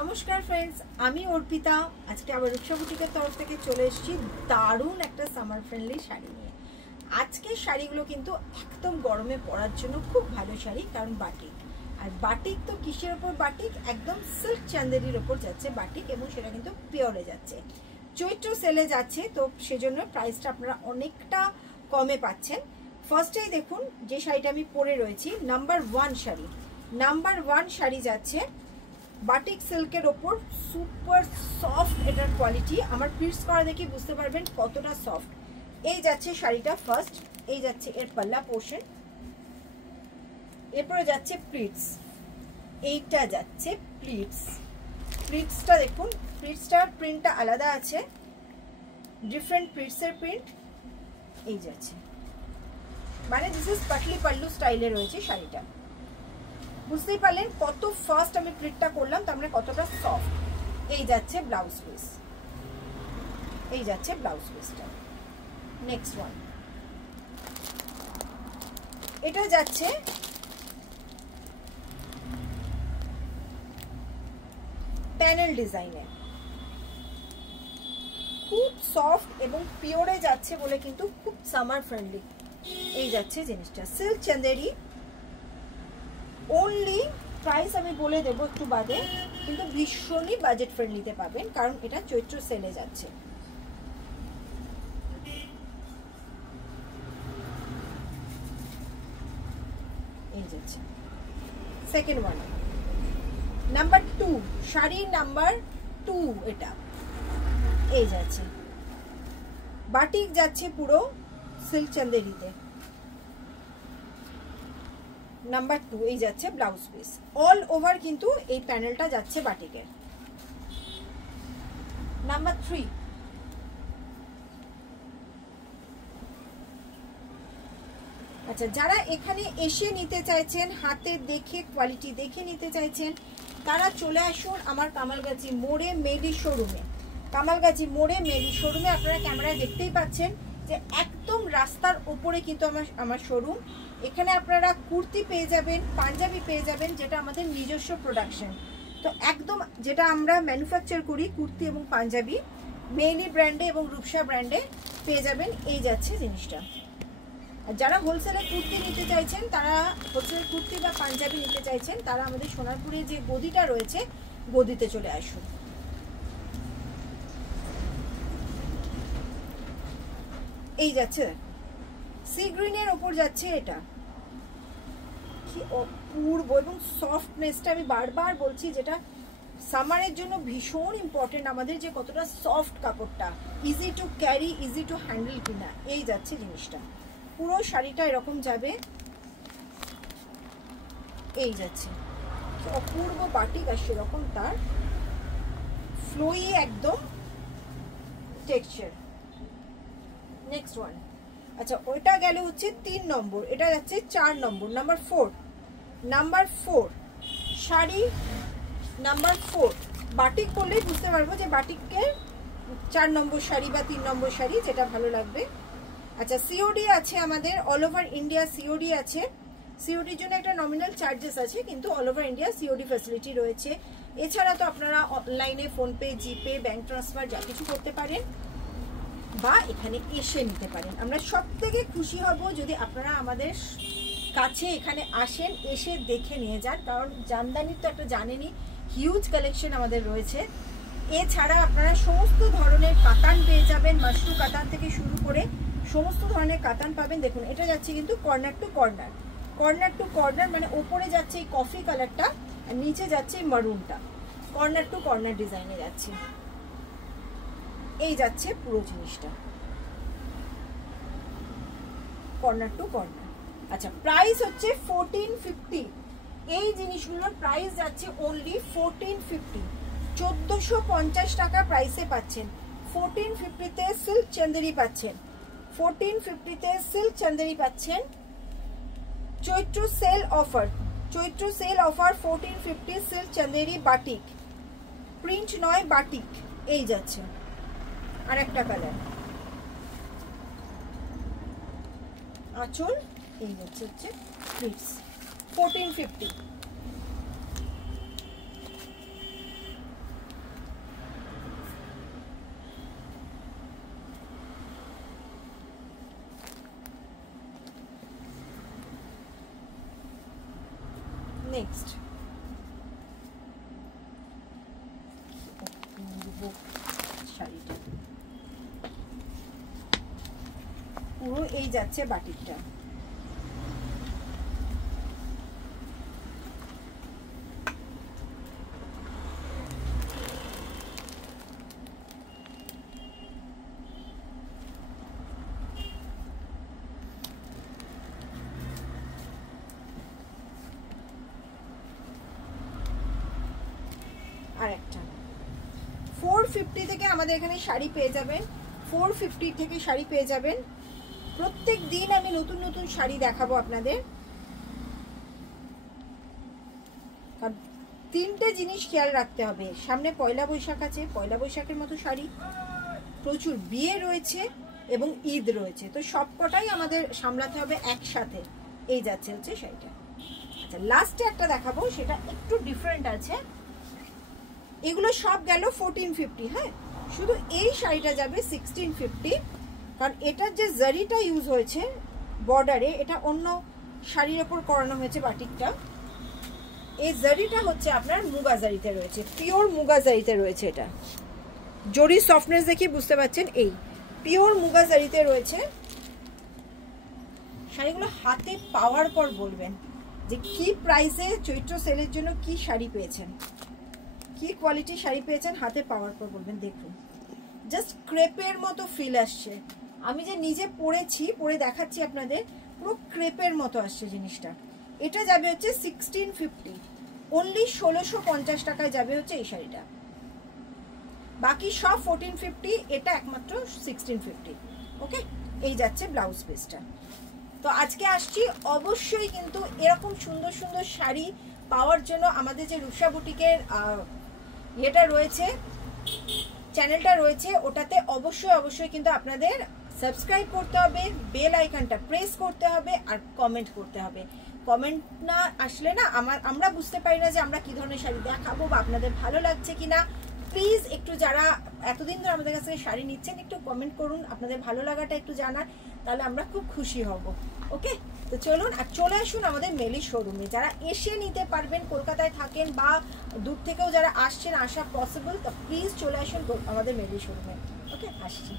নমস্কার ফ্রেন্ডস, আমি অর্পিতা। আজকে আবার রূপসা বুটিকের তরফ থেকে চলে এসেছি দারুণ একটা সামার ফ্রেন্ডলি শাড়ি নিয়ে। আজকে শাড়িগুলো কিন্তু একদম গরমে পরার জন্য খুব ভালো শাড়ি, কারণ বাটিক। আর বাটিক তো কিসের ওপর বাটিক? একদম সিল্ক চান্দেরির ওপর যাচ্ছে বাটিক, এবং সেটা কিন্তু পিওরে যাচ্ছে। চৈত্র সেলে যাচ্ছে, তো সেজন্য প্রাইসটা আপনারা অনেকটা কমে পাচ্ছেন। ফার্স্টেই দেখুন যে শাড়িটা আমি পরে রয়েছি, নাম্বার 1 শাড়ি। নাম্বার 1 শাড়ি যাচ্ছে বাটিক সিল্কের ওপর, সুপার সফট এটার কোয়ালিটি। আমার পিস করা দেখে বুঝতে পারবেন কতটা সফট। এই যাচ্ছে শাড়িটা ফার্স্ট, এই যাচ্ছে এর পাল্লা পোর্শন, এরপরে যাচ্ছে প্লিটস, এইটা যাচ্ছে প্লিটস। প্লিটসটা দেখুন, প্লিটসটার প্রিন্টটা আলাদা আছে, ডিফারেন্ট প্লিটসের প্রিন্ট। এই যাচ্ছে, মানে দিস ইজ পাটলি পাল্লু স্টাইলে রয়েছে শাড়িটা। বুঝতেই পারলেন কত ফাস্ট আমি প্রিন্টটা করলাম, তার মানে কতটা সফট। এই যাচ্ছে ব্লাউজ পিস, এই যাচ্ছে ব্লাউজ পিসটা। নেক্সট ওয়ান, এটা যাচ্ছে প্যানেল ডিজাইনে, খুব সফট এবং পিওরে যাচ্ছে বলে কিন্তু খুব সামার ফ্রেন্ডলি। এই যাচ্ছে জিনিসটা সিল্ক চান্দেরি। অনলি প্রাইস আমি বলে দেবো একটু বাদে, কিন্তু ভীষণই বাজেট ফ্রেন্ডলিতে পাবেন, কারণ এটা চৈত্র সেলে যাচ্ছে। এই যাচ্ছে second one, number 2 sari, number 2 এটা। এই যাচ্ছে বাটিক, যাচ্ছে পুরো সিল্ক চান্দেরিতে। নাম্বার 2, এই যাচ্ছে ব্লাউজ পিস। অল ওভার কিন্তু এই প্যানেলটা যাচ্ছে বাটিকের। নাম্বার 3, আচ্ছা, যারা এখানে এসে নিতে চাইছেন, হাতে দেখে কোয়ালিটি দেখে নিতে চাইছেন, তারা চলে আসুন আমার কামালগাছি মোড়ে মেডি শোরুমে। কামালগাছি মোড়ে মেডি শোরুমে আপনারা ক্যামেরায় দেখতেই পাচ্ছেন যে একদম রাস্তার ওপরে কিন্তু আমার শোরুম। এখানে আপনারা কুর্তি পেয়ে যাবেন, পাঞ্জাবি পেয়ে যাবেন, যেটা আমাদের নিজস্ব প্রোডাকশন। তো একদম যেটা আমরা ম্যানুফ্যাকচার করি, কুর্তি এবং পাঞ্জাবি মেইলি ব্র্যান্ডে এবং রূপসা ব্র্যান্ডে পেয়ে যাবেন। এই যাচ্ছে জিনিসটা। আর যারা হোলসেলে কুর্তি নিতে চাইছেন, তারা হোলসেলের কুর্তি বা পাঞ্জাবি নিতে চাইছেন, তারা আমাদের সোনারপুরে যে গদিটা রয়েছে, গদিতে চলে আসুন। এই যাচ্ছে সি গ্রিনের ওপর যাচ্ছে, এটা কি অপূর্ব, এবং সফটনেসটা আমি বারবার বলছি, যেটা সামারের জন্য ভীষণ ইম্পর্টেন্ট আমাদের, যে কতটা সফট কাপড়টা, easy to carry, easy to handle কিনা। এই যাচ্ছে জিনিসটা, পুরো শাড়িটা এরকম যাবে। এই যাচ্ছে অপূর্ব বাটিক, আর সেরকম তার ফ্লোই একদম টেক্সচার। নেক্সট ওয়ান, আচ্ছা ওইটা গেল হচ্ছে 3 নম্বর, এটা যাচ্ছে 4 number, number 4। Number 4 sari, number 4 batik করলেই বুঝতে পারবো যে বাটিকের 4 নম্বর শাড়ি বা 3 নম্বর শাড়ি, যেটা ভালো লাগবে। আচ্ছা, সিওডি আছে আমাদের, অল ওভার ইন্ডিয়া সিওডি আছে। সিওডির জন্য একটা নমিনাল চার্জেস আছে, কিন্তু all over India COD facility রয়েছে। এছাড়া তো আপনারা অনলাইনে ফোনপে, জিপে, ব্যাংক ট্রান্সফার যা কিছু করতে পারেন, বা এখানে এসে নিতে পারেন। আমরা সব থেকে খুশি হব যদি আপনারা আমাদের কাছে এখানে আসেন, এসে দেখে নিয়ে যান, কারণ জামদানির তো একটা জানেনই হিউজ কালেকশন আমাদের রয়েছে। এছাড়া আপনারা সমস্ত ধরনের কাতান পেয়ে যাবেন, মাশরু কাতান থেকে শুরু করে সমস্ত ধরনের কাতান পাবেন। দেখুন এটা যাচ্ছে কিন্তু corner to corner, corner to corner, মানে ওপরে যাচ্ছে এই কফি কালারটা, আর নিচে যাচ্ছে এই মারুনটা, কর্নার টু কর্নার ডিজাইনে যাচ্ছে। এই যাচ্ছে পুরো জিনিসটা কর্নার টু কর্নার। আচ্ছা, প্রাইস হচ্ছে 1450। এই জিনিসগুলোর প্রাইস যাচ্ছে অনলি 1450, 1450 টাকা প্রাইসে পাচ্ছেন। 1450-তে সিল্ক চান্দেরি পাচ্ছেন, 1450-তে সিল্ক চান্দেরি পাচ্ছেন। Chaitra sale offer, Chaitra sale offer 1450 silk Chanderi batik, print নয় বাটিক। এই যাচ্ছে আর একটা কালার আঁচল। এই হচ্ছে প্লিটস 1450। নেক্সট শাড়িটা পুরো এই যাচ্ছে বাটিকটা। আর একটা 450 থেকে আমাদের এখানে শাড়ি পেয়ে যাবেন, 450 থেকে শাড়ি পেয়ে যাবেন। প্রত্যেক দিন আমি নতুন নতুন শাড়ি দেখাবো আপনাদের। তিনটে জিনিস খেয়াল রাখতে হবে, সামনে পয়লা বৈশাখ আছে, পয়লা বৈশাখের মতো শাড়ি, প্রচুর বিয়ে রয়েছে এবং ঈদ রয়েছে, তো সবকটাই আমাদের সামলাতে হবে একসাথে। এই যাচ্ছে হচ্ছে শাড়িটা। আচ্ছা লাস্টে একটা দেখাবো, সেটা একটু ডিফারেন্ট আছে। এগুলো সব গেল 1450, হ্যাঁ শুধু এই শাড়িটা যাবে 1650, কারণ এটার যে জারিটা ইউজ হয়েছে বর্ডারে, এটা অন্য শাড়ির ওপর করানো হয়েছে বাটিকটা। এই জারিটা হচ্ছে আপনার মুগা জারিতে রয়েছে, পিওর মুগা জারিতে রয়েছে। এটা জরি সফটনেস দেখি বুঝতে পারছেন, এই পিওর মুগা জারিতে রয়েছে। শাড়িগুলো হাতে পাওয়ার পর বলবেন যে কি প্রাইসে চৈত্র সেলের জন্য কি শাড়ি পেয়েছেন, কি কোয়ালিটির শাড়ি পেয়েছেন, হাতে পাওয়ার পর বলবেন। দেখুন জাস্ট ক্রেপের মতো ফিল আসছে, আমি যে নিজে পরেছি, পরে দেখাচ্ছি আপনাদের, পুরো ক্রেপের মতো আসছে জিনিসটা। এটা যাবে হচ্ছে 1650, অনলি 1650 টাকায় যাবে হচ্ছে এই শাড়িটা। বাকি সব 1450, এটা একমাত্র 1650। ওকে, এই যাচ্ছে ব্লাউজ পিসটা। তো আজকে আসছি, অবশ্যই কিন্তু এরকম সুন্দর সুন্দর শাড়ি পাওয়ার জন্য আমাদের যে রূপসা বুটিকের ইয়েটা রয়েছে, চ্যানেলটা রয়েছে, ওটাতে অবশ্যই কিন্তু আপনাদের সাবস্ক্রাইব করতে হবে, বেল আইকনটা প্রেস করতে হবে, আর কমেন্ট করতে হবে। কমেন্ট না আসলে না আমরা বুঝতে পারি না যে আমরা কি ধরনের শাড়ি দেখাবো বা আপনাদের ভালো লাগছে কিনা। প্লিজ একটু যারা এতদিন ধরে আমাদের কাছ থেকে শাড়ি নিচ্ছেন, একটু কমেন্ট করুন আপনাদের ভালো লাগাটা একটু জানান, তাহলে আমরা খুব খুশি হব। ওকে, তো চলুন আর চলে আসুন আমাদের মেলি শোরুমে। যারা এসে নিতে পারবেন, কলকাতায় থাকেন বা দূর থেকেও যারা আসছেন, আসা পসিবল, তো প্লিজ চলে আসুন আমাদের মেলি শোরুমে। ওকে, আসছি।